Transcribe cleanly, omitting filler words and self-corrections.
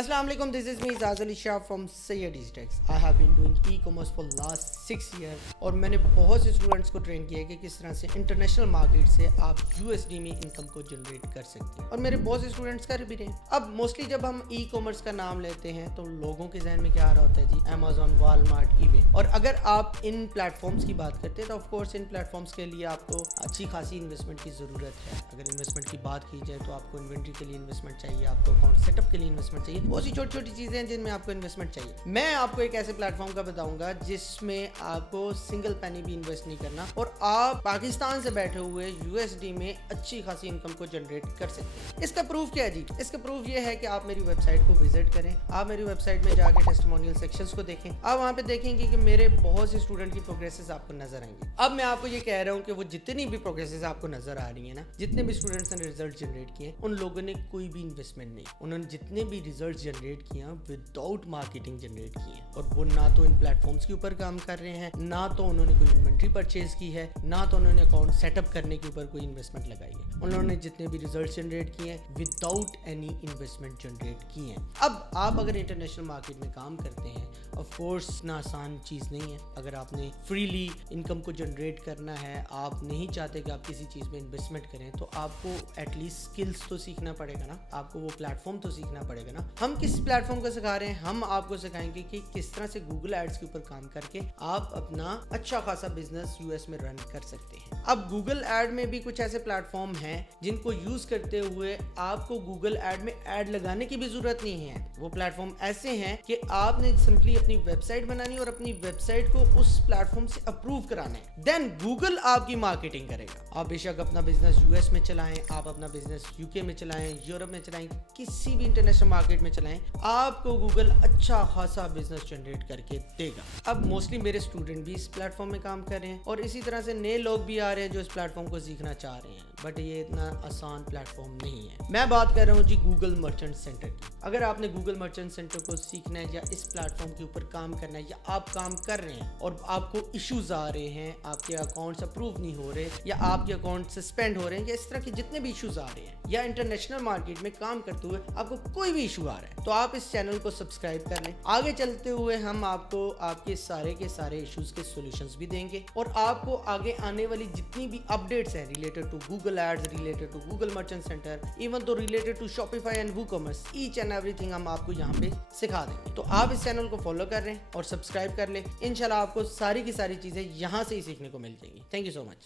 Assalamu alaikum, this is me Zaz Ali Shah from Sayyid Digitex. I have been doing e-commerce for last 6 years और मैंने बहुत से students को train किया है कि किस तरह से इंटरनेशनल मार्केट से आप USD में इनकम को जनरेट कर सकते हैं और मेरे बहुत से स्टूडेंट्स कर भी रहे हैं. अब मोस्टली जब हम ई-कॉमर्स का नाम लेते हैं तो लोगों के जहन में क्या आ रहा होता है जी, Amazon, Walmart, eBay. और अगर आप इन प्लेटफॉर्म्स की बात करते हैं तो ऑफ कोर्स इन प्लेटफॉर्म्स के लिए आपको अच्छी खासी इन्वेस्टमेंट की ज़रूरत है. अगर इन्वेस्टमेंट की बात की जाए तो आपको इन्वेंट्री के लिए इन्वेस्टमेंट चाहिए, आपको अकाउंट सेटअप के लिए इन्वेस्टमेंट चाहिए, बहुत सी छोटी छोटी चीजें हैं जिनमें आपको इन्वेस्टमेंट चाहिए. मैं आपको एक ऐसे प्लेटफॉर्म का बताऊंगा जिसमें आपको सिंगल पेनी भी इन्वेस्ट नहीं करना और आप पाकिस्तान से बैठे हुए USD में अच्छी खासी इनकम को जनरेट कर सकते हैं. इसका प्रूफ क्या है जी? इसका प्रूफ ये है कि आप मेरी वेबसाइट को विजिट करें. आप मेरी वेबसाइट में जाके टेस्टिमोनियल सेक्शंस को देखें. आप वहां पे देखेंगे कि मेरे बहुत से स्टूडेंट की प्रोग्रेसेस आपको नजर आएंगे. अब मैं आपको ये कह रहा हूँ कि वो जितनी भी प्रोग्रेसेस आपको नजर आ रही है ना, जितने भी स्टूडेंट्स ने रिजल्ट जनरेट किए, उन लोगों ने कोई भी इन्वेस्टमेंट नहीं, उन्होंने जितने भी रिजल्ट जनरेट किए विदाउट मार्केटिंग जनरेट किए हैं. और वो ना तो इन प्लेटफॉर्म्स के ऊपर काम कर रहे हैं, ना तो उन्होंने कोई इन्वेंट्री परचेज की है, ना तो उन्होंने अकाउंट सेटअप करने के ऊपर कोई इन्वेस्टमेंट लगाई है. उन्होंने जितने भी रिजल्ट जनरेट किए हैं विदाउट एनी इन्वेस्टमेंट जनरेट किए हैं. अब आप अगर इंटरनेशनल मार्केट में काम करते हैं, ऑफ कोर्स ना आसान चीज़ नहीं है. अगर आपने फ्रीली इनकम को जनरेट करना है, आप नहीं चाहते कि आप किसी चीज़ में इन्वेस्टमेंट करें, तो आपको एटलीस्ट स्किल्स तो सीखना पड़ेगा ना, आपको वो प्लेटफॉर्म तो सीखना पड़ेगा ना. हम किस प्लेटफॉर्म को सिखा रहे हैं? हम आपको सिखाएंगे कि किस तरह से गूगल एड्स के ऊपर काम करके आप अपना अच्छा खासा बिजनेस यूएस में रन कर सकते हैं. अब गूगल एड में भी कुछ ऐसे प्लेटफॉर्म हैं जिनको यूज करते हुए आपको गूगल एड में एड लगाने की भी जरूरत नहीं है. वो प्लेटफॉर्म ऐसे हैं कि आपने सिंपली अपनी वेबसाइट बनानी और अपनी वेबसाइट को उस प्लेटफॉर्म से अप्रूव कराना है, देन गूगल आपकी मार्केटिंग करेगा. आप बेशक अपना बिजनेस यूएस में चलाएं, आप अपना बिजनेस यूके में चलाएं, यूरोप में चलाएं, किसी भी इंटरनेशनल मार्केट में चलाएं, आपको गूगल अच्छा खासा बिजनेस जनरेट करके देगा. अब मोस्टली मेरे स्टूडेंट भी इस प्लेटफॉर्म में काम कर रहे हैं और इसी तरह से नए लोग भी आ रहे हैं जो इस प्लेटफॉर्म को सीखना चाह रहे हैं, बट ये इतना आसान प्लेटफॉर्म नहीं है. मैं बात कर रहा हूँ जी गूगल मर्चेंट सेंटर की. अगर आपने गूगल मर्चेंट सेंटर को सीखना है या इस प्लेटफॉर्म के ऊपर काम करना है, या आप काम कर रहे हैं और आपको इश्यूज आ रहे हैं, आपके अकाउंट्स अप्रूव नहीं हो रहे, या आपके अकाउंट सस्पेंड हो रहे हैं, या इस तरह के जितने भी इश्यूज आ रहे हैं, या इंटरनेशनल मार्केट में काम करते हुए आपको कोई भी इशू आ रहा है, तो आप इस चैनल को सब्सक्राइब कर लें. आगे चलते हुए हम आपको आपके सारे के सारे इश्यूज के सॉल्यूशंस भी देंगे और आपको आगे आने वाली जितनी भी अपडेट्स हैं related to Google ads, related to Google merchant centre, even तो related to Shopify and WooCommerce, each and everything हम आपको यहाँ पे सिखा देंगे. तो आप इस चैनल को फॉलो कर लें और सब्सक्राइब कर लें. इंशाल्लाह आपको सारी की सारी चीजें यहाँ से ही सीखने को मिल जाएंगी. Thank you so much.